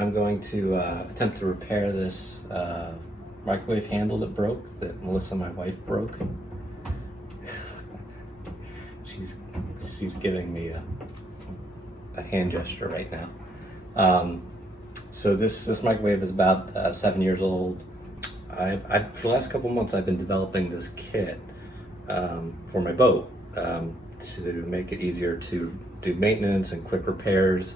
I'm going to attempt to repair this microwave handle that broke, that Melissa, my wife, broke. She's giving me a hand gesture right now. So this microwave is about 7 years old. For the last couple months I've been developing this kit for my boat to make it easier to do maintenance and quick repairs,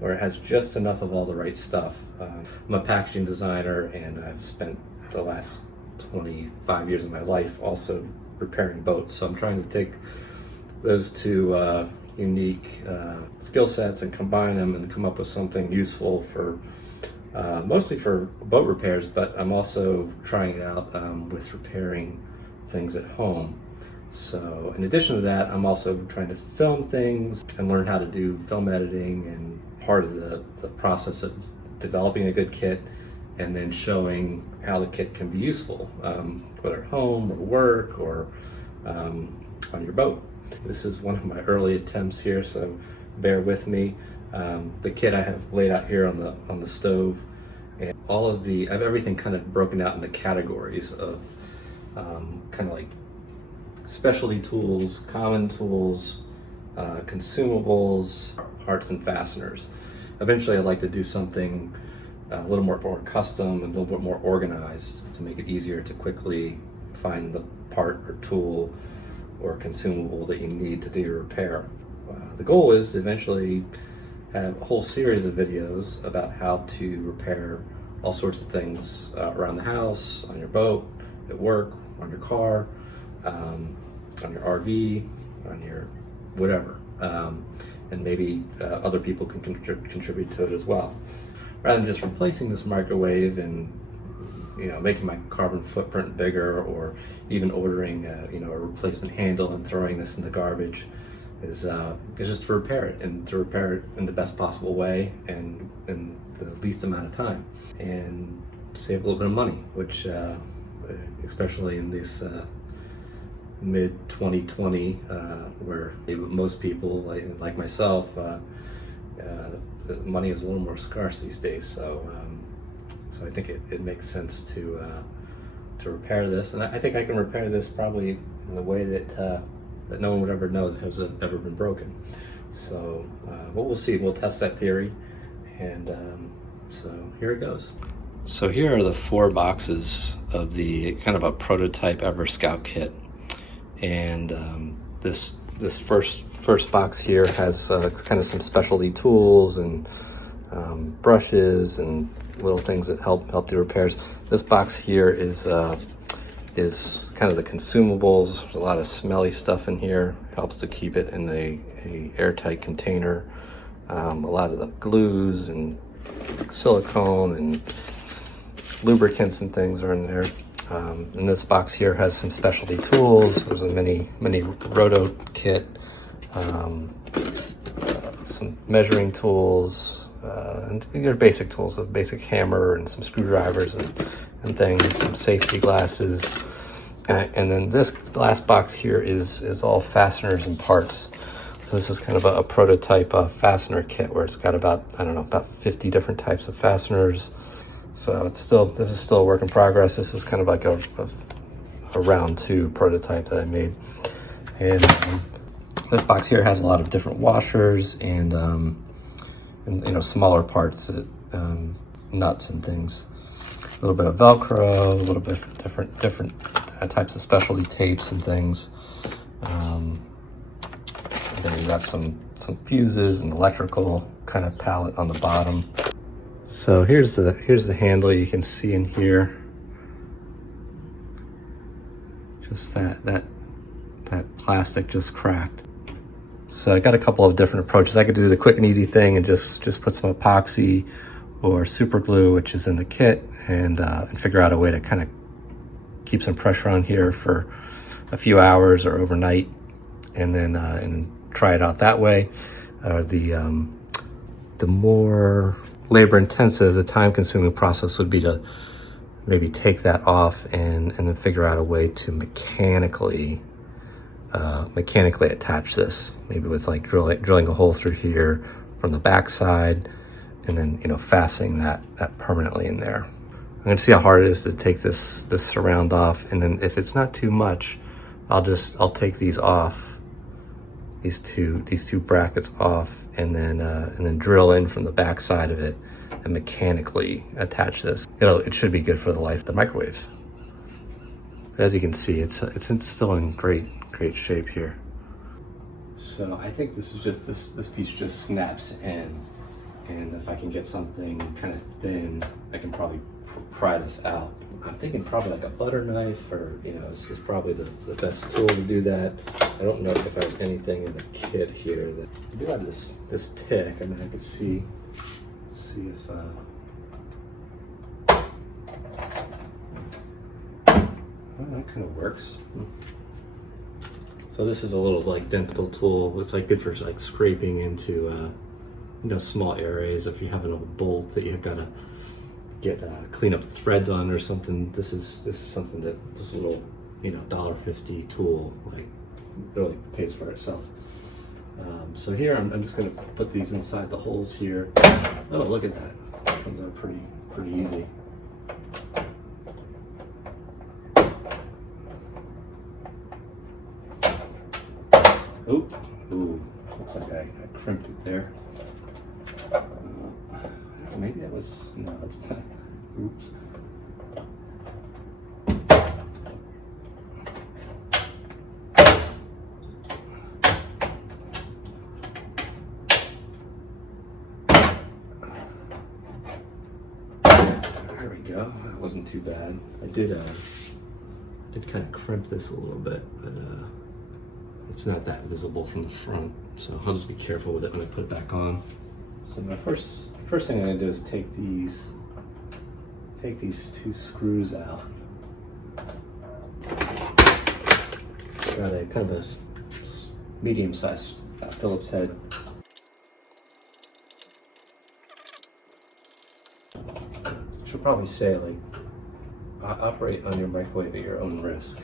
where it has just enough of all the right stuff. I'm a packaging designer, and I've spent the last 25 years of my life also repairing boats. So I'm trying to take those two unique skill sets and combine them and come up with something useful for mostly for boat repairs, but I'm also trying it out with repairing things at home. So in addition to that, I'm also trying to film things and learn how to do film editing, and part of the process of developing a good kit and then showing how the kit can be useful, whether at home or work or on your boat. This is one of my early attempts here, so bear with me. The kit I have laid out here on the stove, and I have everything kind of broken out into categories of kind of like specialty tools, common tools, consumables, parts and fasteners. Eventually I'd like to do something a little more custom and a little bit more organized to make it easier to quickly find the part or tool or consumable that you need to do your repair. The goal is to eventually have a whole series of videos about how to repair all sorts of things around the house, on your boat, at work, on your car, on your RV, on your whatever, and maybe other people can contribute to it as well. Rather than just replacing this microwave and making my carbon footprint bigger, or even ordering a replacement handle and throwing this in the garbage, is just to repair it, and to repair it in the best possible way and in the least amount of time, and save a little bit of money, which especially in this mid-2020, where most people like myself, money is a little more scarce these days. So I think it makes sense to repair this, and I think I can repair this probably in a way that no one would ever know that has ever been broken. So we'll see. We'll test that theory, and so here it goes. So here are the 4 boxes of the kind of a prototype Ever Scout kit, and this first box here has kind of some specialty tools and brushes and little things that help do repairs. This box here is kind of the consumables. There's a lot of smelly stuff in here. Helps to keep it in a airtight container. A lot of the glues and silicone and lubricants and things are in there. And this box here has some specialty tools. There's a mini roto kit, some measuring tools, and your basic tools, a basic hammer and some screwdrivers and things, some safety glasses. And then this last box here is all fasteners and parts. So this is kind of a prototype fastener kit, where it's got about 50 different types of fasteners. So this is still a work in progress. This is kind of like a round 2 prototype that I made. And this box here has a lot of different washers and smaller parts, nuts and things. A little bit of Velcro, a little bit of different types of specialty tapes and things. Then you got some fuses and electrical kind of pallet on the bottom. So here's the handle. You can see in here just that plastic just cracked. So I got a couple of different approaches. I could do the quick and easy thing and just put some epoxy or super glue, which is in the kit, and figure out a way to kind of keep some pressure on here for a few hours or overnight, and then try it out that way. The more labor intensive, the time consuming process would be to maybe take that off and then figure out a way to mechanically attach this, maybe with like drilling a hole through here from the back side, and then, you know, fastening that permanently in there. I'm gonna see how hard it is to take this surround off, and then if it's not too much, I'll take these off, these two brackets off, and then drill in from the back side of it and mechanically attach this. It should be good for the life of the microwave. As you can see, it's still in great shape here. So I think this is just this piece just snaps in, and if I can get something kind of thin, I can probably pry this out. I'm thinking probably like a butter knife, or this is probably the best tool to do that. I don't know if I have anything in the kit here. I do have this pick. I mean, I could see if well, that kind of works. So this is a little like dental tool. It's like good for like scraping into small areas. If you have an old bolt that you've got to clean up the threads on or something, this is something that this little $1.50 tool like really pays for itself. So here I'm just going to put these inside the holes here. Oh, look at that! Those are pretty easy. Ooh, looks like I crimped it there. Maybe that was, no, it's not. Oops. There we go. That wasn't too bad. I did kind of crimp this a little bit, but it's not that visible from the front, so I'll just be careful with it when I put it back on. So my first thing I'm gonna do is take these two screws out. Got a kind of a medium-sized Phillips head. Should probably say like operate on your microwave at your own risk.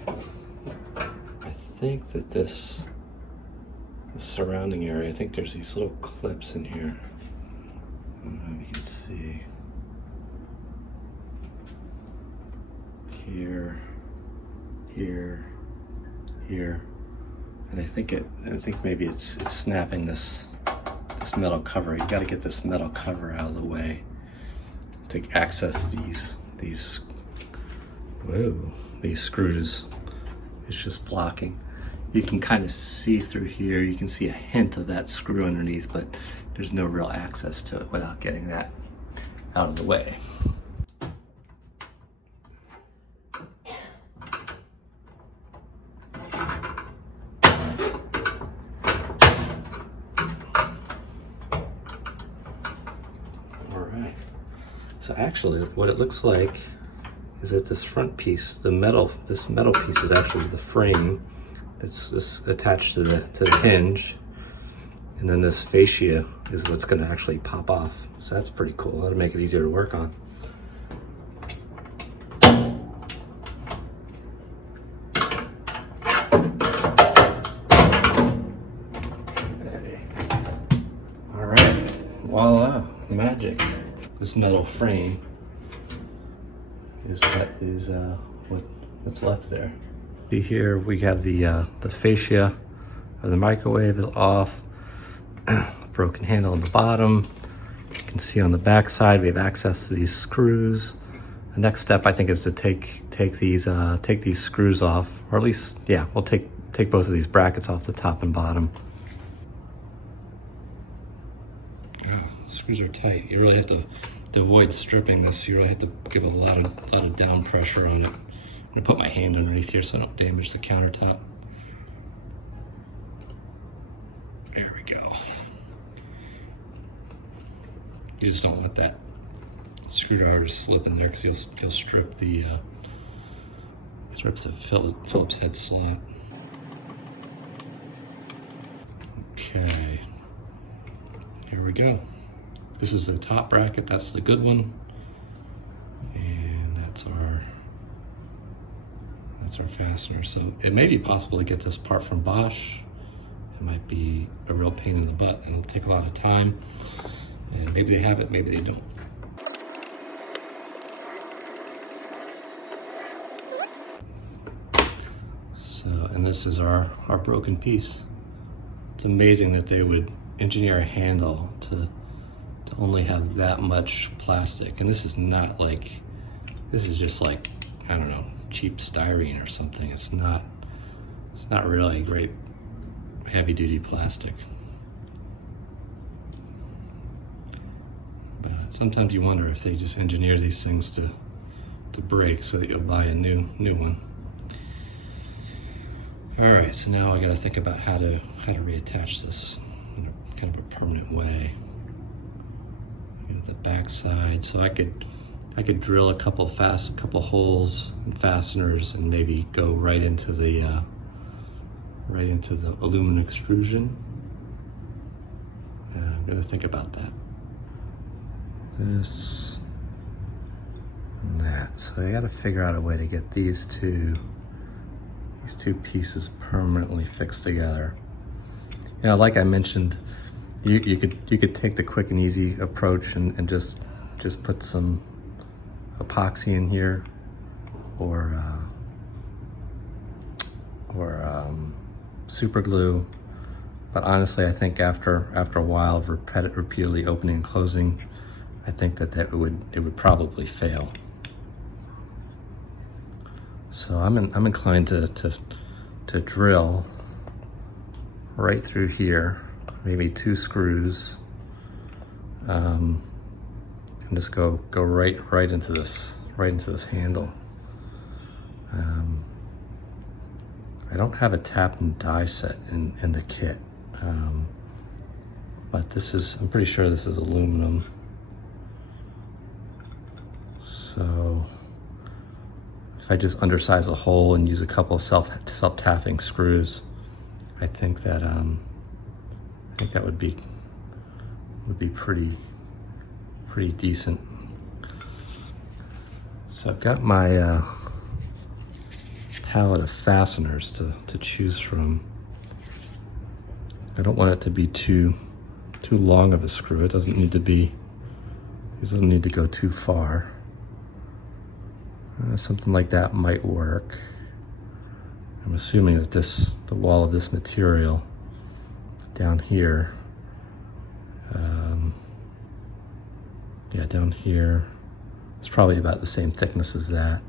I think that this surrounding area, I think there's these little clips in here. I don't know if you can see. Here. And I think maybe it's snapping this metal cover. You gotta get this metal cover out of the way to access these screws. It's just blocking. You can kind of see through here. You can see a hint of that screw underneath, but there's no real access to it without getting that out of the way. All right. So actually, what it looks like is that this front piece, this metal piece is actually the frame. It's attached to the hinge, and then this fascia is what's going to actually pop off. So that's pretty cool. That'll make it easier to work on. Okay. All right, voila, magic. This metal frame is what's left there. See here, we have the fascia of the microwave is off, broken handle on the bottom. You can see on the back side we have access to these screws. The next step I think is to take these screws off, or at least we'll take both of these brackets off the top and bottom. Oh, screws are tight. You really have to avoid stripping this. You really have to give a lot of down pressure on it. I'm gonna put my hand underneath here so I don't damage the countertop. There we go. You just don't let that screwdriver slip in there because you'll strip the Phillips head slot. Okay, here we go. This is the top bracket, that's the good one. And that's our fastener. So it may be possible to get this part from Bosch. It might be a real pain in the butt and it'll take a lot of time. And maybe they have it, maybe they don't. So, and this is our broken piece. It's amazing that they would engineer a handle to only have that much plastic. And this is not like, this is just like, I don't know, cheap styrene or something. It's not really great heavy duty plastic. But sometimes you wonder if they just engineer these things to break so that you'll buy a new one. All right, so now I got to think about how to reattach this in a kind of a permanent way. The back side, so I could drill a couple holes and fasteners and maybe go right into the aluminum extrusion. I'm going to think about that. This and that. So I got to figure out a way to get these two pieces permanently fixed together. You know, like I mentioned, you could take the quick and easy approach and just put some epoxy in here, or super glue. But honestly, I think after a while of repeatedly opening and closing, I think that it would probably fail. So I'm inclined to drill right through here, maybe 2 screws, and just go right into this handle. I don't have a tap and die set in the kit, but I'm pretty sure this is aluminum. So if I just undersize a hole and use a couple of self-tapping screws, I think that would be pretty decent. So I've got my palette of fasteners to choose from. I don't want it to be too long of a screw. It doesn't need to go too far. Something like that might work. I'm assuming that the wall of this material down here, down here, it's probably about the same thickness as that.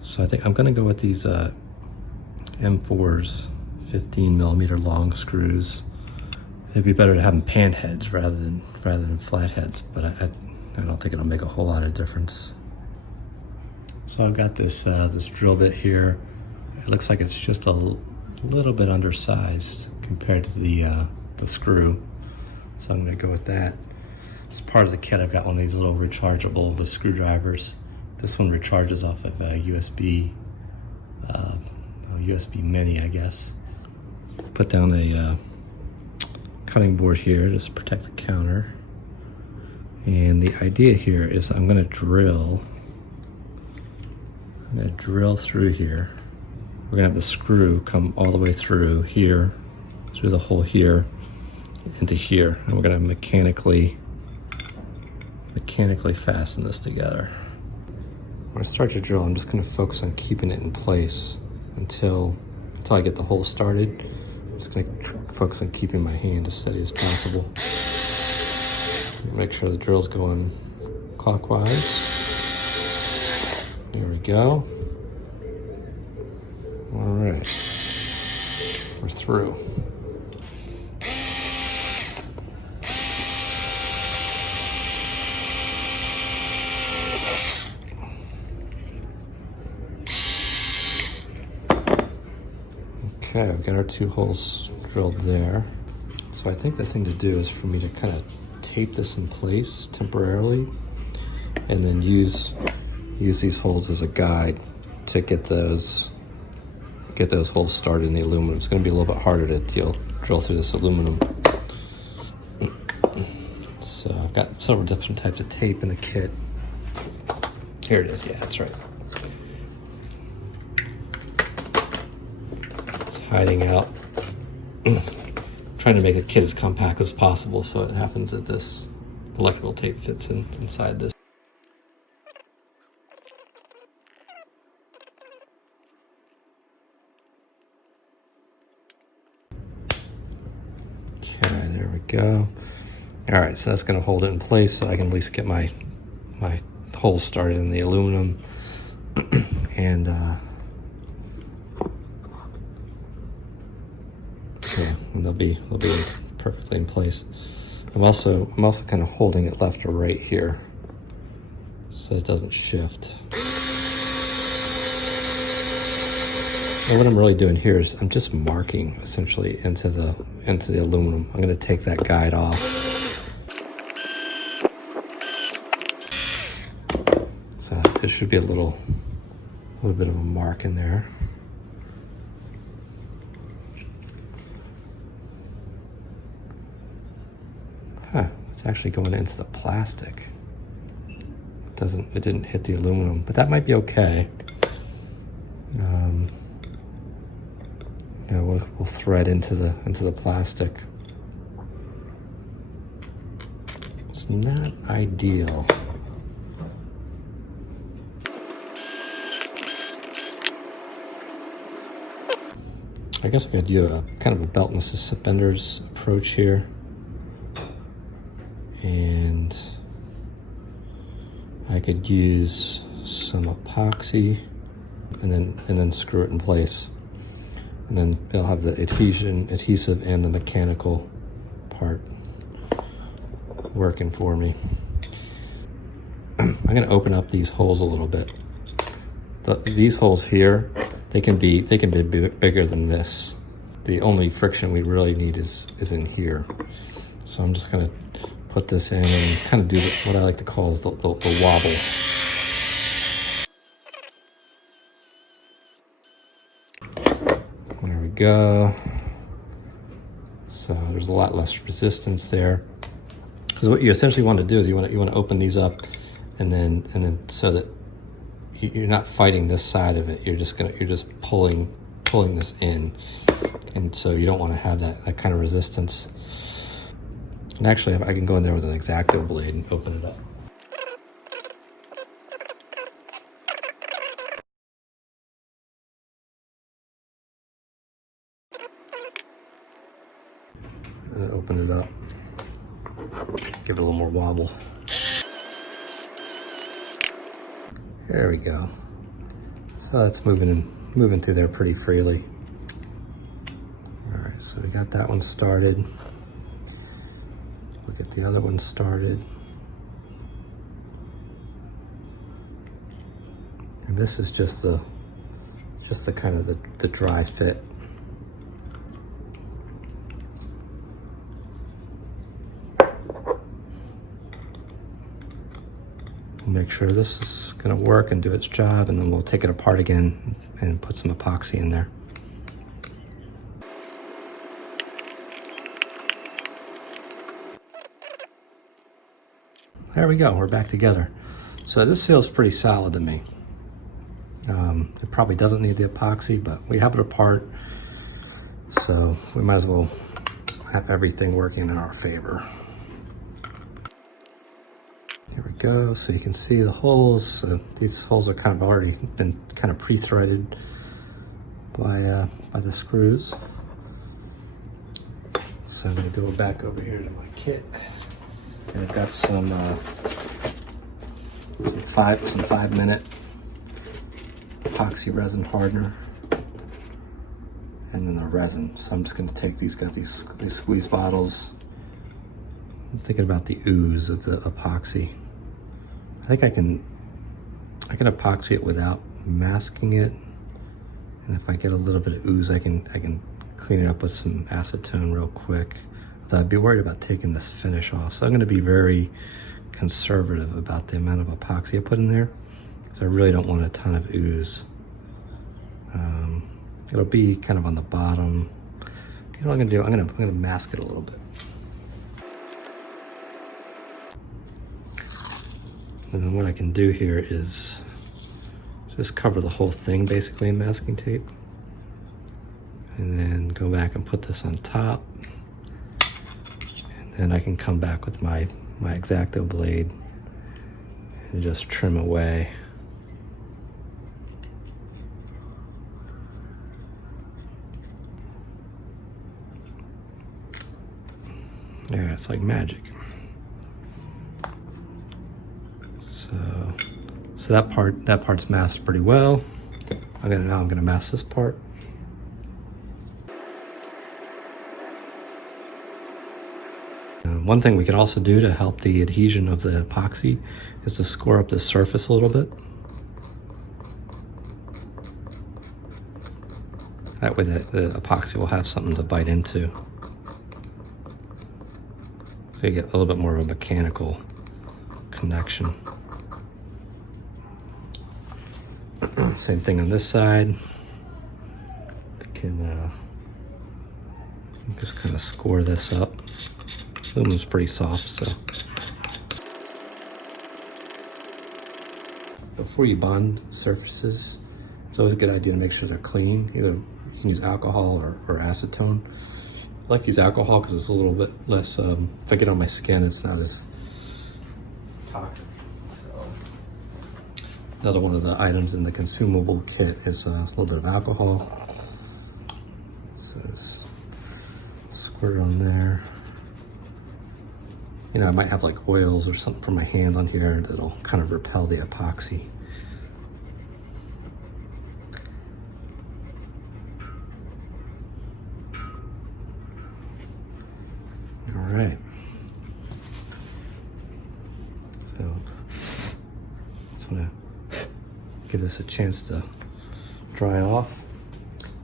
So I think I'm going to go with these M4s, 15 millimeter long screws. It'd be better to have them pan heads rather than flat heads, but I don't think it'll make a whole lot of difference. So I've got this drill bit here. It looks like it's just a little bit undersized compared to the screw, so I'm going to go with that. As part of the kit, I've got one of these little rechargeable screwdrivers. This one recharges off of a USB mini, I guess. Put down a cutting board here just to protect the counter. And the idea here is I'm going to drill through here. We're going to have the screw come all the way through here, through the hole here, into here. And we're going to mechanically fasten this together. When I start to drill, I'm just going to focus on keeping it in place until I get the hole started. I'm just going to focus on keeping my hand as steady as possible. Make sure the drill's going clockwise. There we go. All right, we're through. Okay, I've got our 2 holes drilled there. So I think the thing to do is for me to kind of tape this in place temporarily, and then use these holes as a guide to get those holes started in the aluminum. It's going to be a little bit harder to drill through this aluminum. So I've got several different types of tape in the kit. Here it is. Yeah, that's right. It's hiding out. trying to make the kit as compact as possible, so it happens that this electrical tape fits inside this. Okay, there we go. All right, so that's going to hold it in place so I can at least get my holes started in the aluminum. And okay, and they'll be perfectly in place. I'm also kind of holding it left or right here so it doesn't shift. And what I'm really doing here is I'm just marking essentially into the aluminum. I'm going to take that guide off. So there should be a little bit of a mark in there. Huh, it's actually going into the plastic. It didn't hit the aluminum, but that might be okay. You know, we'll thread into the plastic. It's not ideal. I guess I could do a kind of a belt and suspenders approach here. And I could use some epoxy and then screw it in place. And then it'll have the adhesive and the mechanical part working for me. I'm gonna open up these holes a little bit. These holes here, they can be bigger than this. The only friction we really need is in here. So I'm just gonna put this in and kind of do what I like to call is the wobble. There we go. So there's a lot less resistance there. Because what you essentially want to do is you want to open these up, and then so that you're not fighting this side of it. You're just pulling this in, and so you don't want to have that kind of resistance. And actually, I can go in there with an X-Acto blade and open it up. And open it up. Give it a little more wobble. There we go. So that's moving through there pretty freely. All right, so we got that one started. We'll get the other one started. And this is just the kind of the dry fit. Make sure this is going to work and do its job, and then we'll take it apart again and put some epoxy in there. There we go, we're back together. So this feels pretty solid to me. It probably doesn't need the epoxy, but we have it apart, so we might as well have everything working in our favor. Here we go, so you can see the holes. So these holes are kind of already been kind of pre-threaded by the screws. So I'm gonna go back over here to my kit. And I've got some 5-minute epoxy resin hardener, and then the resin. So I'm just going to take these squeeze bottles. I'm thinking about the ooze of the epoxy. I think I can epoxy it without masking it, and if I get a little bit of ooze, I can clean it up with some acetone real quick. I'd be worried about taking this finish off. So I'm going to be very conservative about the amount of epoxy I put in there, because I really don't want a ton of ooze. It'll be kind of on the bottom. You know what I'm going to do? I'm going to mask it a little bit. And then what I can do here is just cover the whole thing basically in masking tape. And then go back and put this on top. then I can come back with my X-Acto blade and just trim away. There, it's like magic. So that part's masked pretty well. Now I'm gonna mask this part. One thing we can also do to help the adhesion of the epoxy is to score up the surface a little bit. That way the epoxy will have something to bite into. So you get a little bit more of a mechanical connection. Same thing on this side. I can just kind of score this up. Aluminum's pretty soft, so. Before you bond surfaces, it's always a good idea to make sure they're clean. Either you can use alcohol or acetone. I like to use alcohol because it's a little bit less, if I get on my skin, it's not as toxic. So, another one of the items in the consumable kit is a little bit of alcohol. So just squirt it on there. You know, I might have like oils or something from my hand on here that'll kind of repel the epoxy. All right. So, just want to give this a chance to dry off.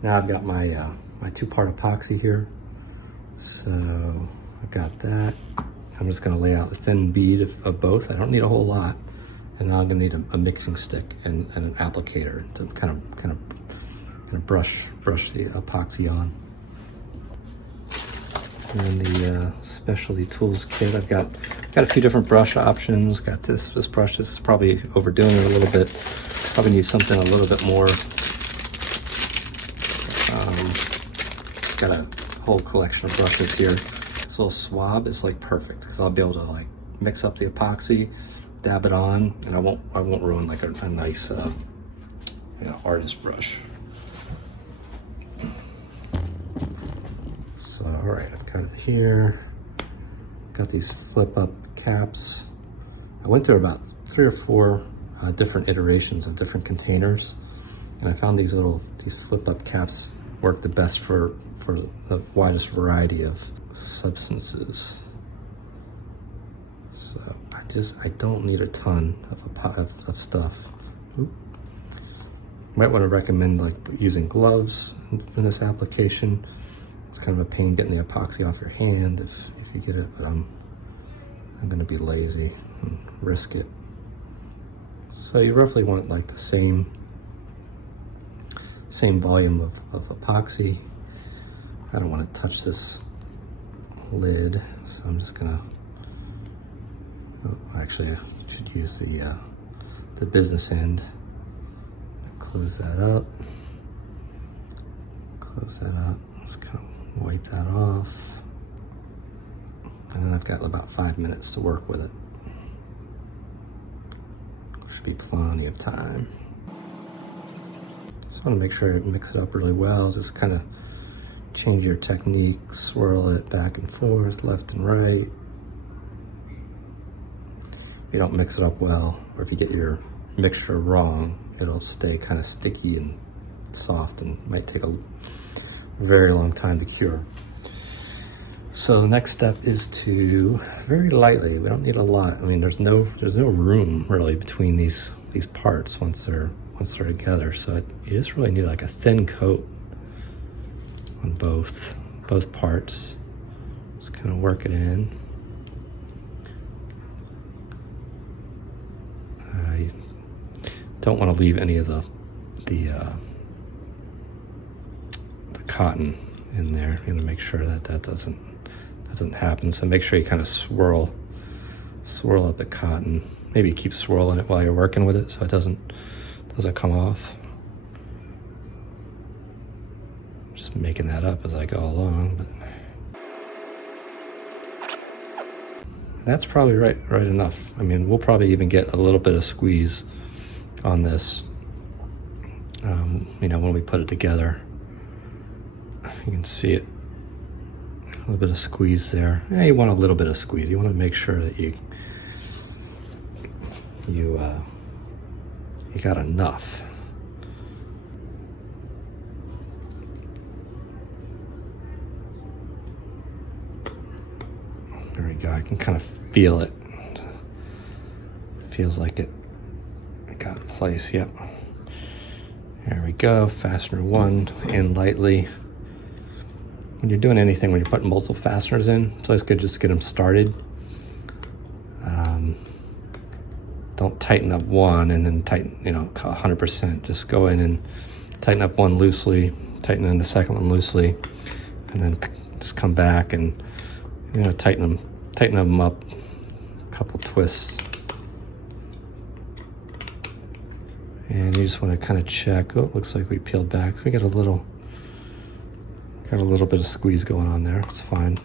Now I've got my my two-part epoxy here. So I've got that. I'm just going to lay out a thin bead of both. I don't need a whole lot. And now I'm going to need a mixing stick and an applicator to kind of brush the epoxy on. And the specialty tools kit, I've got a few different brush options. Got this brush. This is probably overdoing it a little bit. Probably need something a little bit more. Got a whole collection of brushes here. This little swab is like perfect because I'll be able to like mix up the epoxy, dab it on, and I won't ruin like a nice artist brush. So all right, I've got it here. Got these flip up caps. I went through about 3 or 4 different iterations of different containers, and I found these flip up caps work the best for the widest variety of substances. So I don't need a ton of stuff. Oop. Might want to recommend like using gloves in this application. It's kind of a pain getting the epoxy off your hand if you get it, but I'm gonna be lazy and risk it. So you roughly want like the same volume of epoxy. I don't want to touch this lid, so I'm just gonna, actually I should use the business end. Close that up, just kind of wipe that off. And then I've got about 5 minutes to work with it. Should be plenty of time. Just want to make sure I mix it up really well. Just kind of change your technique, swirl it back and forth, left and right. If you don't mix it up well, or if you get your mixture wrong, it'll stay kind of sticky and soft and might take a very long time to cure. So the next step is to very lightly, we don't need a lot. I mean, there's no room really between these parts once they're together. So you just really need like a thin coat on both parts. Just kind of work it in. You don't want to leave any of the cotton in there. You're gonna make sure that doesn't happen. So make sure you kind of swirl up the cotton. Maybe keep swirling it while you're working with it so it doesn't come off. Just making that up as I go along, but that's probably right enough. I mean, we'll probably even get a little bit of squeeze on this, you know, when we put it together. You can see it, a little bit of squeeze there. Yeah, you want a little bit of squeeze. You want to make sure that you got enough. There we go. I can kind of feel it. Feels like it got in place. Yep. There we go. Fastener 1 in lightly. When you're doing anything, when you're putting multiple fasteners in, it's always good just to get them started. Don't tighten up one and then tighten, you know, 100%. Just go in and tighten up one loosely, tighten in the second one loosely, and then just come back and, you know, tighten them up, a couple twists. And you just want to kind of check. Oh, it looks like we peeled back. We got a little bit of squeeze going on there. It's fine.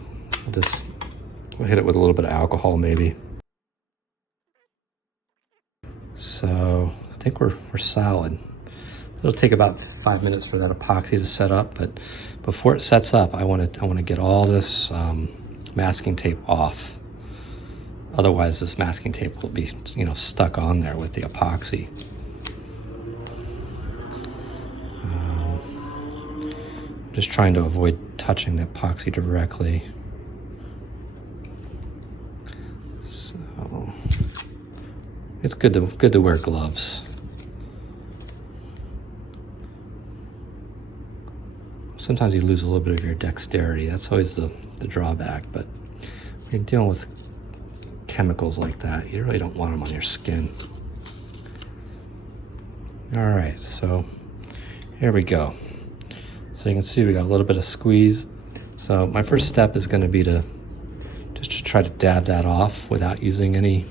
We'll hit it with a little bit of alcohol maybe. So I think we're solid. It'll take about 5 minutes for that epoxy to set up, but before it sets up, I want to get all this masking tape off. Otherwise, this masking tape will be, you know, stuck on there with the epoxy. Just trying to avoid touching the epoxy directly. So it's good to wear gloves. Sometimes you lose a little bit of your dexterity. That's always the drawback, but when you're dealing with chemicals like that, you really don't want them on your skin. All right, so here we go. So you can see we got a little bit of squeeze. So my first step is going to be to try to dab that off without using any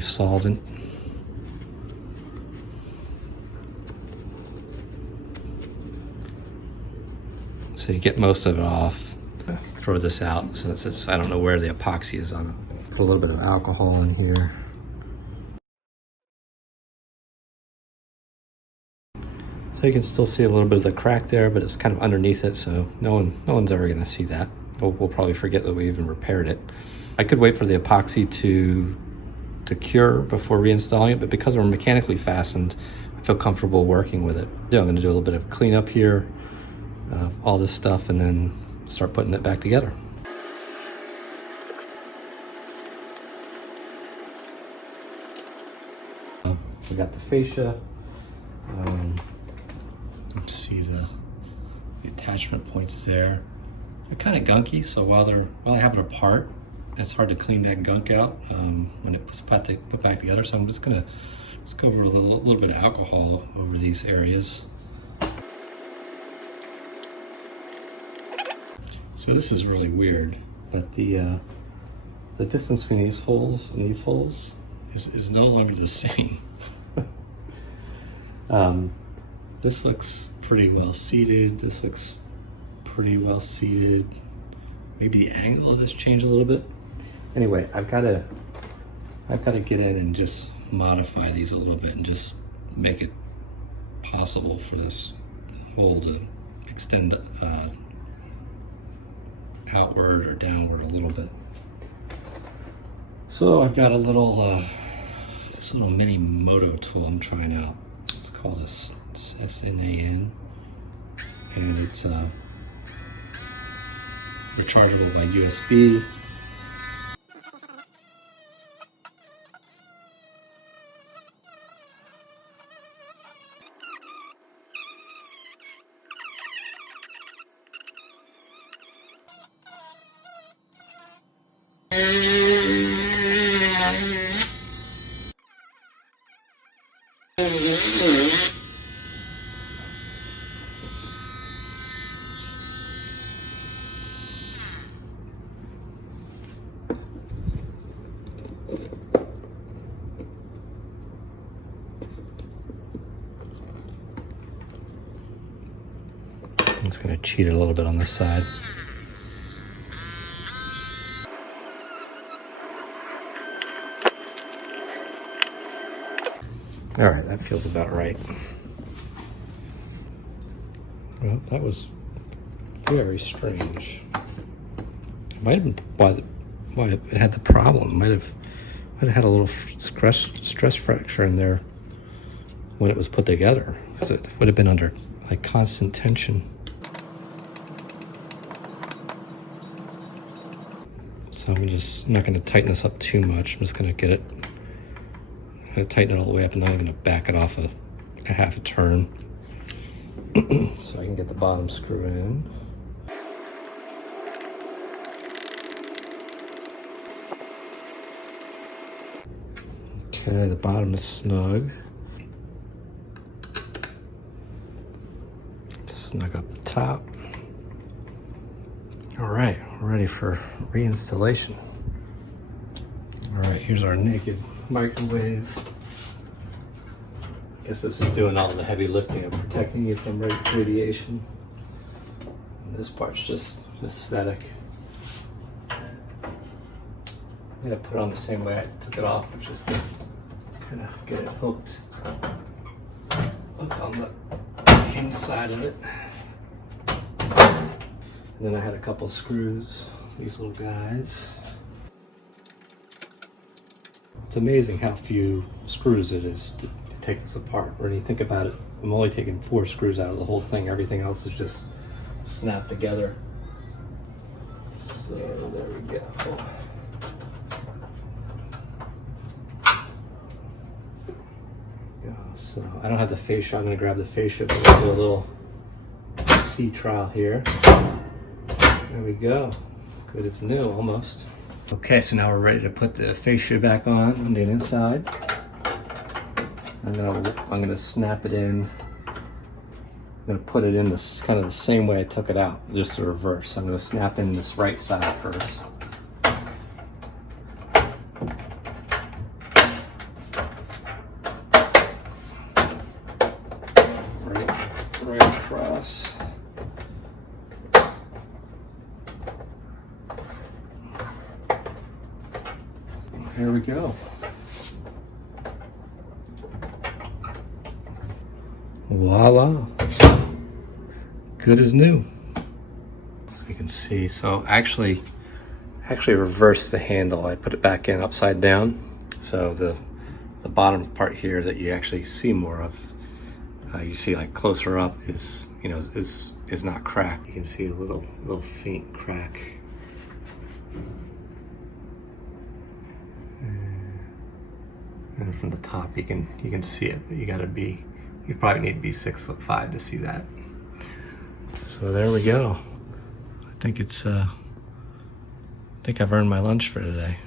solvent. So you get most of it off. Throw this out since I don't know where the epoxy is on it. Put a little bit of alcohol in here. So you can still see a little bit of the crack there, but it's kind of underneath it, so no one's ever going to see that. We'll probably forget that we even repaired it. I could wait for the epoxy to cure before reinstalling it, but because we're mechanically fastened, I feel comfortable working with it. I'm going to do a little bit of cleanup here, all this stuff, and then start putting it back together. We got the fascia. See the attachment points there. They're kind of gunky, so while I have it apart, it's hard to clean that gunk out when it was put back together. So I'm just go over with a little bit of alcohol over these areas. So this is really weird, but the distance between these holes and these holes is no longer the same. This looks pretty well seated. This looks pretty well seated. Maybe the angle of this changed a little bit. Anyway, I've got to get in and just modify these a little bit and just make it possible for this hole to extend outward or downward a little bit. So I've got a little this little mini moto tool I'm trying out. It's called a SNAN, and it's rechargeable by USB. I'm just going to cheat it a little bit on this side. All right, that feels about right. Well, that was very strange. It might have been why it had the problem. It might have had a little stress fracture in there when it was put together. So it would have been under like constant tension. So I'm not going to tighten this up too much. I'm just going to get it. I'm going to tighten it all the way up, and then I'm going to back it off a half a turn so I can get the bottom screw in. Okay, the bottom is snug. Snug up the top. All right, we're ready for reinstallation. All right, here's our naked microwave. I guess this is doing all the heavy lifting of protecting you from radiation. And this part's just aesthetic. I'm gonna put it on the same way I took it off, which is to kind of get it hooked on the inside of it. And then I had a couple screws, these little guys. It's amazing how few screws it is to take this apart. When you think about it, I'm only taking 4 screws out of the whole thing. Everything else is just snapped together. So there we go. So I don't have the fascia. I'm going to grab the fascia, but we'll do a little sea trial here. There we go. Good as new, almost. Okay, so now we're ready to put the fascia back on the inside. I'm gonna snap it in. I'm gonna put it in this kind of the same way I took it out, just the reverse. I'm gonna snap in this right side first. Right across. Here we go. Voila. Good as new. So you can see, so actually reversed the handle. I put it back in upside down. So the bottom part here that you actually see more of, you see like closer up is not cracked. You can see a little faint crack. And from the top you can see it, but you probably need to be 6'5" to see that. So there we go. I think I've earned my lunch for today.